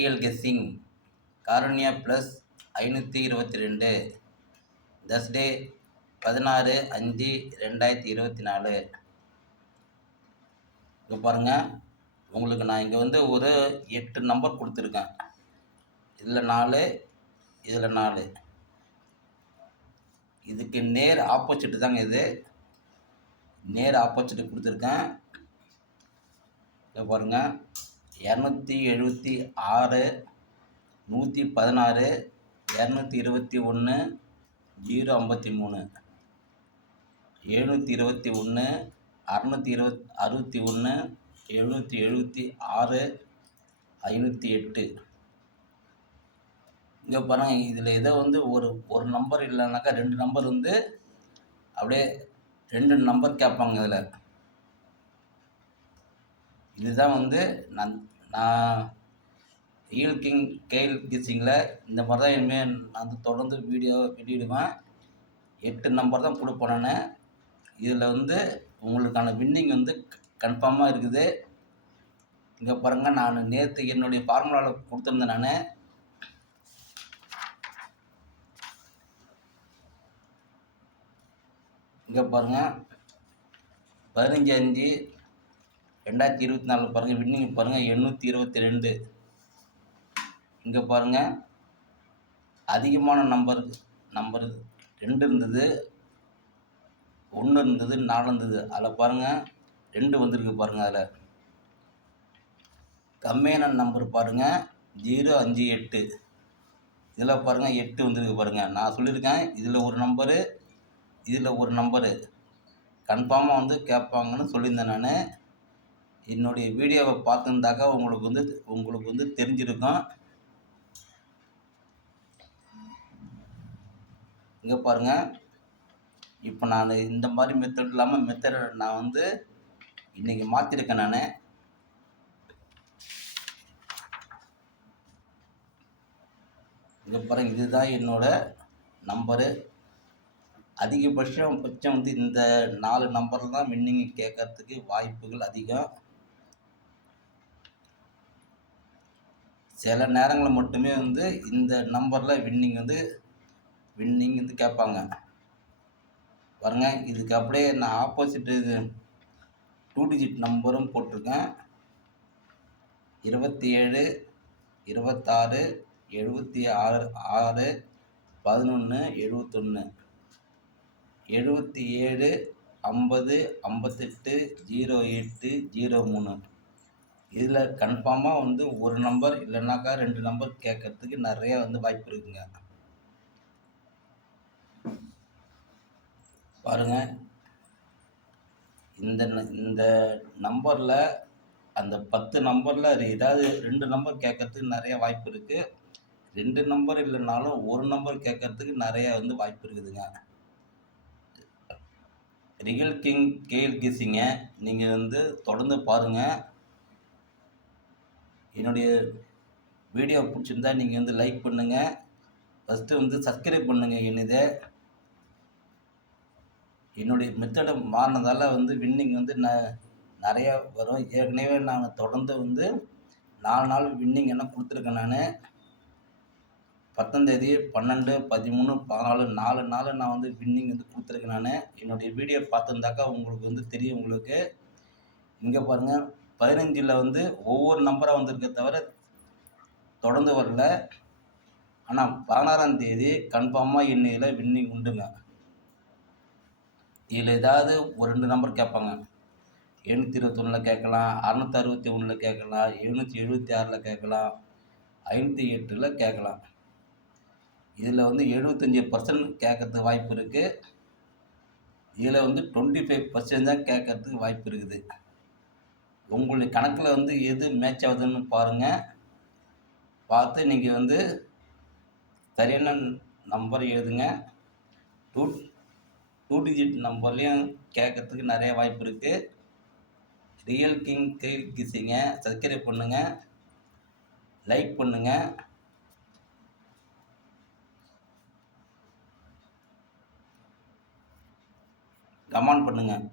KL guessing Karunya plus 522 தஸ்டே 16/5/2024. இப்போ பாருங்கள், உங்களுக்கு நான் இங்கே வந்து ஒரு 8 நம்பர் கொடுத்துருக்கேன். இதில் 4, இதில் 4. இதுக்கு நேர் ஆப்போசிட்டு தாங்க இது. நேர் ஆப்போசிட்டு கொடுத்துருக்கேன். இங்கே பாருங்கள், 276 116 221 053 721 661 776 508. இங்கே பாருங்கள், இதில் ஏதோ வந்து ஒரு நம்பர் இல்லைனாக்கா 2 நம்பர் வந்து அப்படியே 2 நம்பர் கேட்பாங்க. இதில் இதுதான் வந்து நான் ரியல் கிங் கேஎல் கெஸ்ஸிங்கில் இந்த மாதிரி தான் இனிமேல் நான் வந்து தொடர்ந்து வீடியோ வெளியிடுவேன். 8 நம்பர் தான் கொடுப்பேன் நான். இதில் வந்து உங்களுக்கான வின்னிங் வந்து கன்ஃபார்மாக இருக்குது. இங்கே பாருங்கள், நான் நேற்று என்னுடைய ஃபார்முலாவில் கொடுத்துருந்தேன். நான் இங்கே பாருங்கள், 15/5/2024 பாருங்கள், வின்னிங் பாருங்கள் 822. இங்கே பாருங்கள், அதிகமான நம்பர் 2 இருந்தது, 1 இருந்தது, 4 இருந்தது. அதில் பாருங்கள் 2 வந்திருக்கு பாருங்கள். அதில் கம்மியான நம்பர் பாருங்கள் 058. இதில் பாருங்கள் 8 வந்திருக்கு பாருங்கள். நான் சொல்லியிருக்கேன், இதில் ஒரு நம்பரு, இதில் ஒரு நம்பரு கன்ஃபார்மாக வந்து கேட்பாங்கன்னு சொல்லியிருந்தேன். நான் என்னுடைய வீடியோவை பார்த்துருந்தாக்கா உங்களுக்கு வந்து தெரிஞ்சிருக்கும். இங்கே பாருங்கள், இப்போ நான் இந்த மாதிரி மெத்தட் இல்லாமல் நான் வந்து இன்றைக்கி மாற்றிருக்கேன். நான் இங்கே பாருங்கள், இதுதான் என்னோடய நம்பரு. பட்சம் வந்து இந்த 4 நம்பரில் தான் வின்னிங் கேட்கறதுக்கு வாய்ப்புகள் அதிகம். சில நேரங்களில் மட்டுமே வந்து இந்த நம்பரில் வின்னிங் வந்து கேட்பாங்க பாருங்க. இதுக்கு அப்படியே நான் ஆப்போசிட்டு 2 டிஜிட் நம்பரும் போட்டிருக்கேன். 27 26 76 6 11 71 77 50 58 08 03. இதில் கன்ஃபார்மாக வந்து ஒரு நம்பர் இல்லைனாக்கா 2 நம்பர் கேட்கறதுக்கு நிறையா வந்து வாய்ப்பு இருக்குங்க. பாருங்கள், இந்த நம்பரில் அந்த 10 நம்பரில் ஏதாவது 2 நம்பர் கேட்கறதுக்கு நிறைய வாய்ப்பு இருக்குது. 2 நம்பர் இல்லைனாலும் ஒரு நம்பர் கேட்கறதுக்கு நிறையா வந்து வாய்ப்பு இருக்குதுங்க. ரியல் கிங் கேஎல் கெஸ்ஸிங்கை நீங்கள் வந்து தொடர்ந்து பாருங்கள். என்னுடைய வீடியோ பிடிச்சிருந்தா நீங்கள் வந்து லைக் பண்ணுங்கள். ஃபஸ்ட்டு வந்து சப்ஸ்கிரைப் பண்ணுங்கள். என்னுடைய மெத்தடை மாறினதால் வந்து வின்னிங் வந்து நிறையா வரும். ஏற்கனவே நான் தொடர்ந்து வந்து 4 நாள் வின்னிங் என்ன கொடுத்துருக்கேன். நான் 10ஆம் தேதி 12 13 14 4 நாள் நான் வந்து வின்னிங் வந்து கொடுத்துருக்கேன். நான் என்னுடைய வீடியோ பார்த்துருந்தாக்கா உங்களுக்கு வந்து தெரியும். உங்களுக்கு இங்கே பாருங்கள், 15 வந்து ஒவ்வொரு நம்பராக வந்திருக்க தவிர தொடர்ந்து வரல. ஆனால் 16ஆம் தேதி கன்ஃபார்மாக இன்னையில் வின்னிங் உண்டுங்க. இதில் ஏதாவது ஒரு 2 நம்பர் கேட்பாங்க. 721 கேட்கலாம், 661 கேட்கலாம், 776 கேட்கலாம், 508 கேட்கலாம். இதில் வந்து 75% கேட்கறதுக்கு வாய்ப்பு இருக்குது. இதில் வந்து 25% தான் கேட்கறதுக்கு வாய்ப்பு இருக்குது. உங்களுடைய கணக்கில் வந்து எது மேட்ச் ஆகுதுன்னு பாருங்கள். பார்த்து நீங்கள் வந்து சரியான நம்பர் எழுதுங்க. 2 டிஜிட் நம்பர்லேயும் கேட்கறதுக்கு நிறைய வாய்ப்பு இருக்குது. ரியல் கிங் கேஎல் கெஸ்ஸிங்கை சப்ஸ்கிரைப் பண்ணுங்கள், லைக் பண்ணுங்கள், கமெண்ட் பண்ணுங்கள்.